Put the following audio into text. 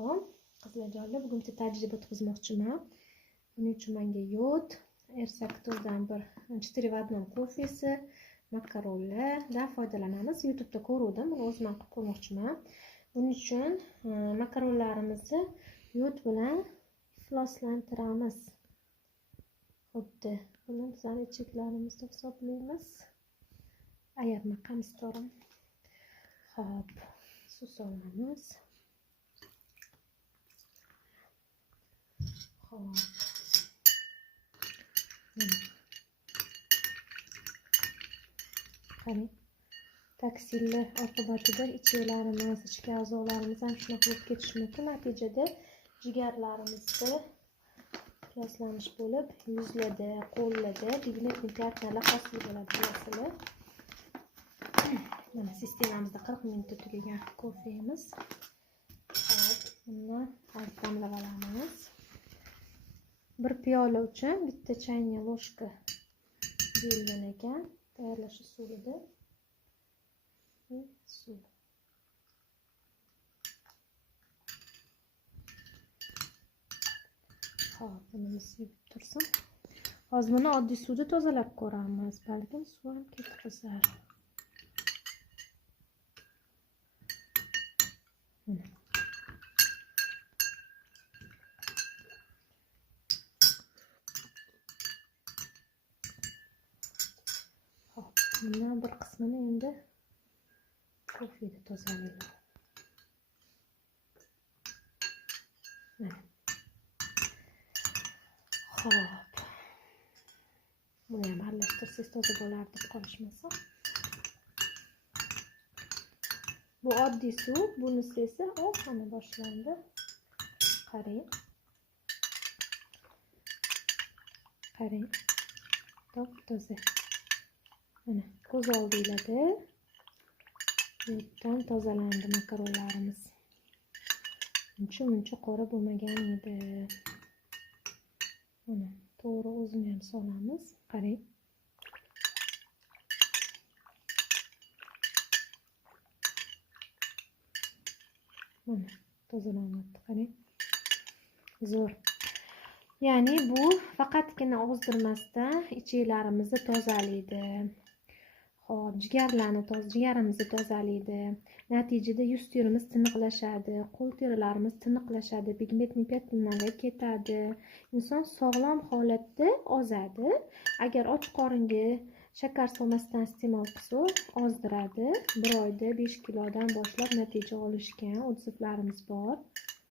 Hop, qizlarjonlar, bugun bitta tajriba o'tkazmoqchiman. Buning uchun menga yod, ersaktordan bir 4 в 1 kofesi, makaronlardan foydalanamiz. YouTube'da ko'rdim, buni o'zim ham qilib ko'rmoqchiman. Buning uchun makaronlarimizni yod bilan ifloslantiramiz. Xuddi buni bizning ichaklarimizni hisoblaymiz. Ayirma qamishtorim. Hop, suv solamiz. Hop. Qarang. Toksinlar oqibatida ichaklarimiz, ichki a'zolarimiz ham shunaqa bo'lib ketishi mumkin. Natijada jigarlarimizda ifloslanish bo'lib, yuzlarda, qo'llarda pigmentli pятnalar hosil bo'ladi, bilasizlar. Mana sistemamizda 40 minutda tugagan kofemiz. Hop, buni damlab olamiz. Bir piyola uchun bitta chaynak ложка deyilgan ekan. Tayyorlash usulida suv. Hop, buni sevib tursin. Hozir buni oddiy suvda tozalab ko'ramiz. Balkim suv ham ketkazar. Hop, bundan bir qismini endi kofeda tozalayman. Mana. Hop. Buni ham aralashtirsangiz toza bo'lar deb qolishmasa. Bu oddiy suv, bunisi esa ana boshlandi. Qarang. Qarang. Top-toza. Mana ko'z oldingizda yoddan tozalandi makaronlarimiz. Muncha qora bo'lmagan edi. Mana to'g'ri o'zini ham solamiz. Qarang. Mana tozalanyapti, qarang. Zo'r. Ya'ni bu faqatgina ozdirmasdan ichaklarimizni tozalaydi. Hop, jigarimizni tozalaydi. Natijada yuz terimiz tiniqlashadi, qo'l terilarimiz tiniqlashadi, pigmentli pятnalar ketadi. Inson sog'lom holatda ozadi. Agar och qoringa shakar solmasdan iste'mol qilsa, ozdiradi. Bir oyda 5 kilodan boshlab natija olishgan odzivlarimiz bor.